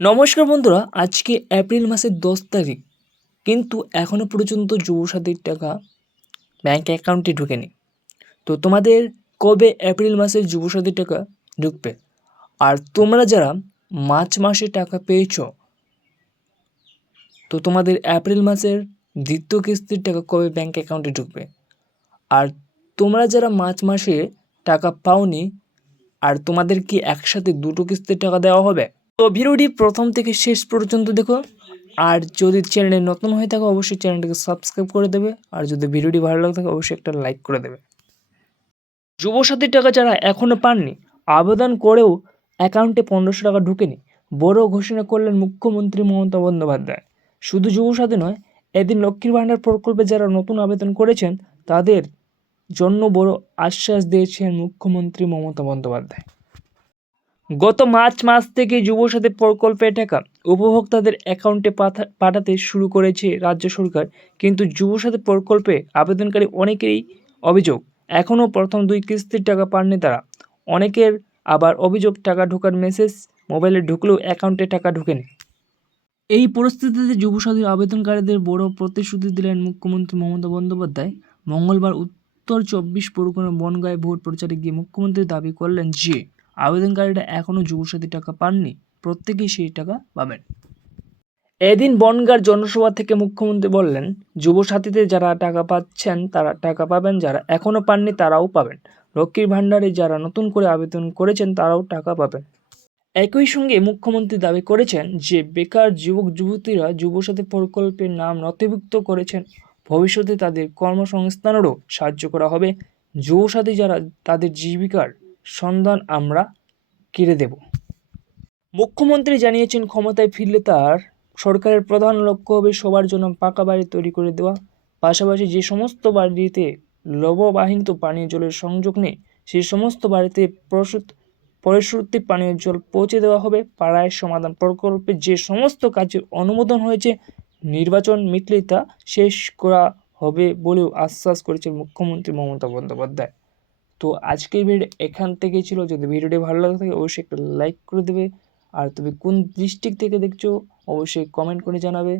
নমস্কার বন্ধুরা, আজকে এপ্রিল মাসের 10 তারিখ, কিন্তু এখনও পর্যন্ত যুবসাথীর টাকা ব্যাঙ্ক অ্যাকাউন্টে ঢোকেনি। তো তোমাদের কবে এপ্রিল মাসের যুবসাথীর টাকা ঢুকবে? আর তোমরা যারা মার্চ মাসে টাকা পেয়েছো, তো তোমাদের এপ্রিল মাসের দ্বিতীয় কিস্তির টাকা কবে ব্যাঙ্ক অ্যাকাউন্টে ঢুকবে? আর তোমরা যারা মার্চ মাসে টাকা পাওনি, আর তোমাদের কি একসাথে দুটো কিস্তির টাকা দেওয়া হবে? তো ভিডিওটি প্রথম থেকে শেষ পর্যন্ত দেখো। আর যদি চ্যানেলে নতুন হয়ে থাকে অবশ্যই চ্যানেলটিকে সাবস্ক্রাইব করে দেবে। আর যদি ভিডিওটি ভালো লাগে থাকে অবশ্যই একটা লাইক করে দেবে। যুবসাথীর টাকা যারা এখনও পাননি, আবেদন করেও অ্যাকাউন্টে 1500 টাকা ঢুকেনি, বড় ঘোষণা করলেন মুখ্যমন্ত্রী মমতা বন্দ্যোপাধ্যায়। শুধু যুবসাথী নয়, এদিন লক্ষ্মীর ভাণ্ডার প্রকল্পে যারা নতুন আবেদন করেছেন তাদের জন্য বড় আশ্বাস দিয়েছেন মুখ্যমন্ত্রী মমতা বন্দ্যোপাধ্যায়। গত মার্চ মাস থেকে যুবসাথী প্রকল্পের টাকা উপভোক্তাদের অ্যাকাউন্টে পাঠাতে শুরু করেছে রাজ্য সরকার, কিন্তু যুবসাথী প্রকল্পে আবেদনকারী অনেকেরই অভিযোগ এখনও প্রথম 2 কিস্তির টাকা পাননি তারা। অনেকের আবার অভিযোগ টাকা ঢোকার মেসেজ মোবাইলে ঢুকলেও অ্যাকাউন্টে টাকা ঢোকেনি। এই পরিস্থিতিতে যুবসাথীর আবেদনকারীদের বড় প্রতিশ্রুতি দিলেন মুখ্যমন্ত্রী মমতা বন্দ্যোপাধ্যায়। মঙ্গলবার উত্তর 24 পরগনার বনগাঁয় ভোট প্রচারে গিয়ে মুখ্যমন্ত্রী দাবি করলেন যে আবেদনকারীরা এখনও যুবসাথী টাকা পাননি, প্রত্যেকেই সেই টাকা পাবেন। এদিন বনগাঁর জনসভা থেকে মুখ্যমন্ত্রী বললেন, যুবসাথীতে যারা টাকা পাচ্ছেন তারা টাকা পাবেন, যারা এখনও পাননি তারাও পাবেন। লক্ষ্মীর ভাণ্ডারে যারা নতুন করে আবেদন করেছেন তারাও টাকা পাবেন। একই সঙ্গে মুখ্যমন্ত্রী দাবি করেছেন যে বেকার যুবক যুবতীরা যুবসাথী প্রকল্পের নাম নথিভুক্ত করেছেন, ভবিষ্যতে তাদের কর্মসংস্থানেরও সাহায্য করা হবে। যুবসাথী যারা তাদের জীবিকার সন্ধান আমরা কেড়ে দেব। মুখ্যমন্ত্রী জানিয়েছেন, ক্ষমতায় ফিরলে তার সরকারের প্রধান লক্ষ্য হবে সবার জন্য পাকা বাড়ি তৈরি করে দেওয়া। পাশাপাশি যে সমস্ত বাড়িতে লবণবাহিত পানীয় জলের সংযোগ নেই সেই সমস্ত বাড়িতে পরিশুদ্ধ পানীয় জল পৌঁছে দেওয়া হবে। পাড়ায় সমাধান প্রকল্পে যে সমস্ত কাজের অনুমোদন হয়েছে নির্বাচন মিটলেই তা শেষ করা হবে বলেও আশ্বাস করেছেন মুখ্যমন্ত্রী মমতা বন্দ্যোপাধ্যায়। তো আজকের ভিডিও এখান থেকেই ছিল। যদি ভিডিওটি ভালো লাগে থাকে অবশ্যই একটা লাইক করে দেবে। আর তুমি কোন ডিস্ট্রিক্ট থেকে দেখছো অবশ্যই কমেন্ট করে জানাবে।